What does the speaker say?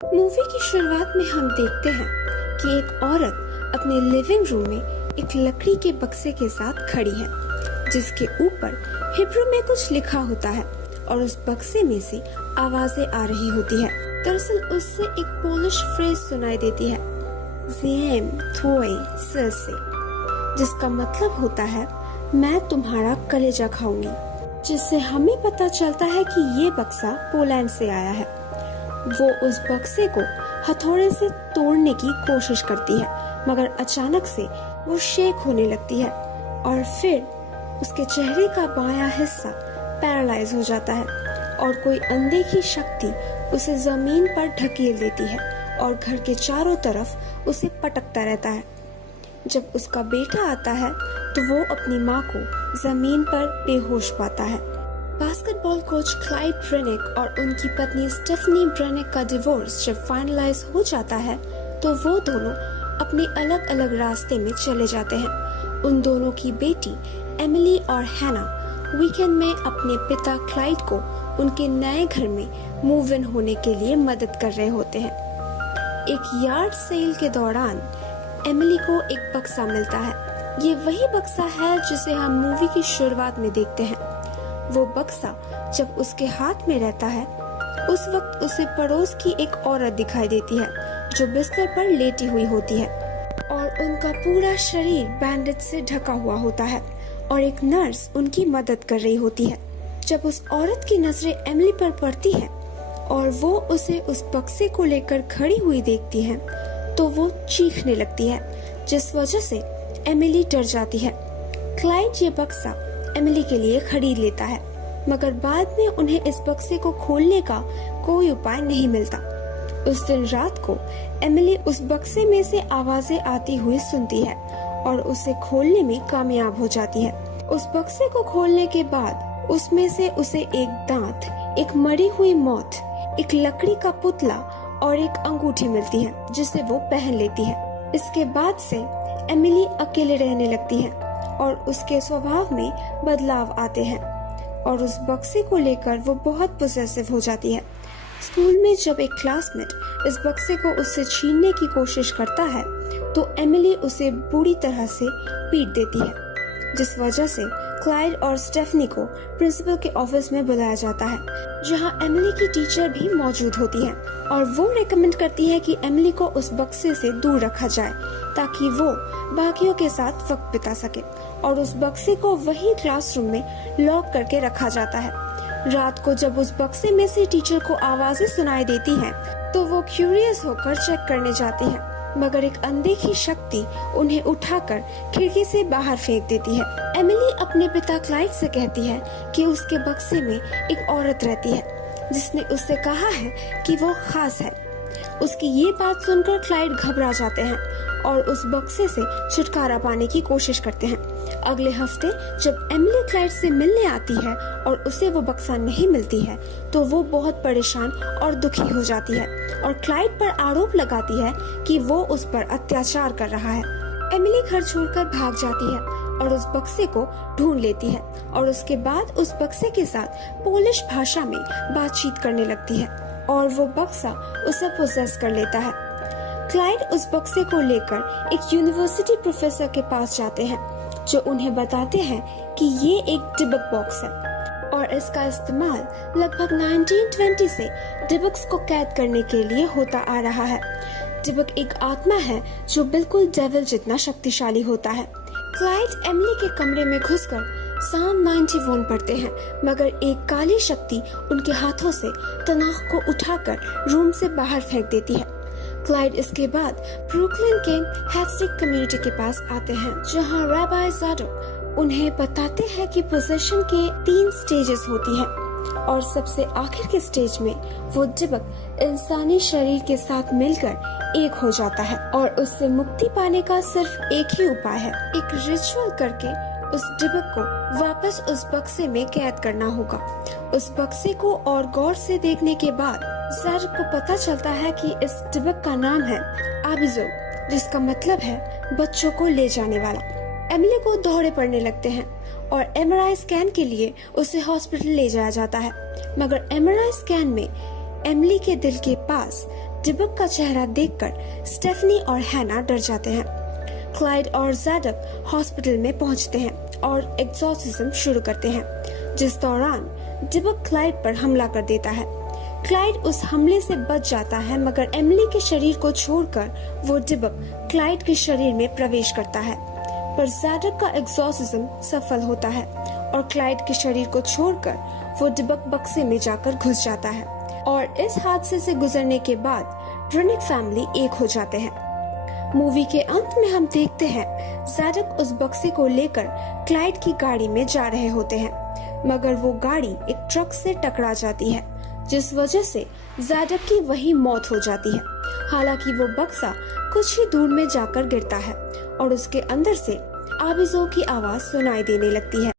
Movie की शुरुआत में हम देखते हैं कि एक औरत अपने लिविंग रूम में एक लकड़ी के बक्से के साथ खड़ी है, जिसके ऊपर हिब्रू में कुछ लिखा होता है और उस बक्से में से आवाजें आ रही होती है। दरअसल उससे एक पोलिश फ्रेज सुनाई देती है, ज़ेम थोई सरसे, जिसका मतलब होता है मैं तुम्हारा कलेजा खाऊंगी, जिससे हमें पता चलता है कि ये बक्सा पोलैंड से आया है। वो उस बक्से को हथौड़े से तोड़ने की कोशिश करती है, मगर अचानक से वो शेक होने लगती है और फिर उसके चेहरे का बायां हिस्सा पैरालाइज हो जाता है और कोई अनदेखी शक्ति उसे जमीन पर ढकेल देती है और घर के चारों तरफ उसे पटकता रहता है। जब उसका बेटा आता है तो वो अपनी माँ को जमीन पर बेहोश पाता है। बास्केटबॉल कोच क्लाइड ब्रेनिक और उनकी पत्नी स्टेफनी ब्रेनिक का डिवोर्स जब फाइनलाइज हो जाता है तो वो दोनों अपने अलग अलग रास्ते में चले जाते हैं। उन दोनों की बेटी एमिली और हैना वीकेंड में अपने पिता क्लाइड को उनके नए घर में मूव इन होने के लिए मदद कर रहे होते हैं। एक यार्ड सेल के दौरान एमिली को एक बक्सा मिलता है। ये वही बक्सा है जिसे हम मूवी की शुरुआत में देखते हैं। वो बक्सा जब उसके हाथ में रहता है उस वक्त उसे पड़ोस की एक औरत दिखाई देती है जो बिस्तर पर लेटी हुई होती है और उनका पूरा शरीर बैंडेज से ढका हुआ होता है और एक नर्स उनकी मदद कर रही होती है। जब उस औरत की नजरें एमिली पर पड़ती है और वो उसे उस बक्से को लेकर खड़ी हुई देखती है तो वो चीखने लगती है, जिस वजह से एमिली डर जाती है। क्लाइड ये बक्सा एमिली के लिए खरीद लेता है, मगर बाद में उन्हें इस बक्से को खोलने का कोई उपाय नहीं मिलता। उस दिन रात को एमिली उस बक्से में से आवाजें आती हुई सुनती है और उसे खोलने में कामयाब हो जाती है। उस बक्से को खोलने के बाद उसमें से उसे एक दांत, एक मरी हुई मौत, एक लकड़ी का पुतला और एक अंगूठी मिलती है जिसे वो पहन लेती है। इसके बाद से एमिली अकेले रहने लगती है और उसके स्वभाव में बदलाव आते हैं और उस बक्से को लेकर वो बहुत पोसेसिव हो जाती है। स्कूल में जब एक क्लासमेट इस बक्से को उससे छीनने की कोशिश करता है तो एमिली उसे बुरी तरह से पीट देती है, जिस वजह से क्लाइड और स्टेफनी को प्रिंसिपल के ऑफिस में बुलाया जाता है, जहां एमिली की टीचर भी मौजूद होती है और वो रेकमेंड करती है कि एमिली को उस बक्से से दूर रखा जाए ताकि वो बाकियों के साथ वक्त बिता सके, और उस बक्से को वही क्लासरूम में लॉक करके रखा जाता है। रात को जब उस बक्से में से टीचर को आवाजें सुनाई देती हैं, तो वो क्यूरियस होकर चेक करने जाती है, मगर एक अनदेखी शक्ति उन्हें उठाकर खिड़की से बाहर फेंक देती है। एमिली अपने पिता क्लाइड से कहती है कि उसके बक्से में एक औरत रहती है जिसने उससे कहा है कि वो खास है। उसकी ये बात सुनकर क्लाइड घबरा जाते हैं और उस बक्से से छुटकारा पाने की कोशिश करते हैं। अगले हफ्ते जब एमिली क्लाइड से मिलने आती है और उसे वो बक्सा नहीं मिलती है तो वो बहुत परेशान और दुखी हो जाती है और क्लाइड पर आरोप लगाती है कि वो उस पर अत्याचार कर रहा है। एमिली घर छोड़कर भाग जाती है और उस बक्से को ढूंढ लेती है और उसके बाद उस बक्से के साथ पोलिश भाषा में बातचीत करने लगती है और वो बक्सा उसे पोसेस कर लेता है। क्लाइड उस बक्से को लेकर एक यूनिवर्सिटी प्रोफेसर के पास जाते हैं जो उन्हें बताते हैं कि ये एक डिबक बॉक्स है और इसका इस्तेमाल लगभग 1920 से डिबक्स को कैद करने के लिए होता आ रहा है। डिबक एक आत्मा है जो बिल्कुल डेविल जितना शक्तिशाली होता है। क्लाइड एमिली के कमरे में घुसकर साम 91 पढ़ते हैं, मगर एक काली शक्ति उनके हाथों से तनाव को उठाकर रूम से बाहर फेंक देती है। क्लाइड इसके बाद ब्रुकलिन के हैस्टिक कम्युनिटी के पास आते हैं, जहां रैबाई ज़ाडोक उन्हें बताते हैं कि पोजेशन के 3 स्टेजेस होती हैं और सबसे आखिर के स्टेज में वो डिबक इंसानी शरीर के साथ मिलकर एक हो जाता है और उससे मुक्ति पाने का सिर्फ एक ही उपाय है, एक रिचुअल करके उस डिबक को वापस उस बक्से में कैद करना होगा। उस बक्से को और गौर से देखने के बाद ज़ाडोक को पता चलता है कि इस डिबक का नाम है आबिजो, जिसका मतलब है बच्चों को ले जाने वाला। एमिली को दौरे पड़ने लगते हैं और एमआरआई स्कैन के लिए उसे हॉस्पिटल ले जाया जाता है, मगर एमआरआई स्कैन में एमिली के दिल के पास डिबक का चेहरा देखकर स्टेफनी और हैना डर जाते हैं। क्लाइड और ज़ैडक हॉस्पिटल में पहुंचते हैं और एक्सॉर्सिज्म शुरू करते हैं, जिस दौरान डिबक क्लाइड पर हमला कर देता है। क्लाइड उस हमले से बच जाता है, मगर एमिली के शरीर को छोड़कर वो डिबक क्लाइड के शरीर में प्रवेश करता है। पर ज़ैडक का एक्सॉर्सिज्म सफल होता है और क्लाइड के शरीर को छोड़कर वो डिबक बक्से में जाकर घुस जाता है और इस हादसे से गुजरने के बाद ड्रेनिक फैमिली एक हो जाते हैं। मूवी के अंत में हम देखते हैं ज़ैडक उस बक्से को लेकर क्लाइड की गाड़ी में जा रहे होते हैं, मगर वो गाड़ी एक ट्रक से टकरा जाती है, जिस वजह से ज़ैडक की वही मौत हो जाती है। हालांकि वो बक्सा कुछ ही दूर में जाकर गिरता है और उसके अंदर से आवाज़ों की आवाज सुनाई देने लगती है।